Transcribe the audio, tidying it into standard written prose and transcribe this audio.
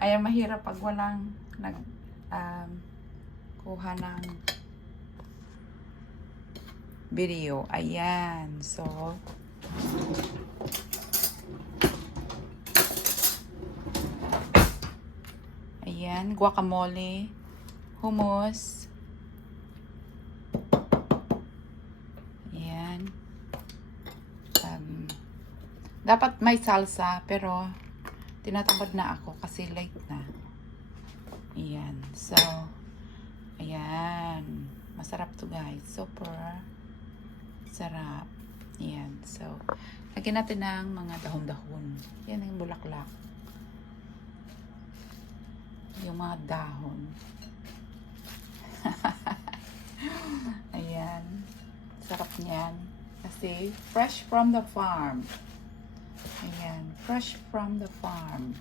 Ayan, mahirap pag walang kuha ng video. Ayan. So, ayan, guacamole, hummus. Ayan. Dapat may salsa, pero tinatamad na ako kasi late na. Ayan. So, ayan. Masarap to, guys. Super sarap. Ayan. So, lagyan natin ng mga dahon-dahon. Yan ang bulaklak. Yung mga dahon. Ayan. Sarap niyan. Kasi fresh from the farm. Ayan. Fresh from the farm.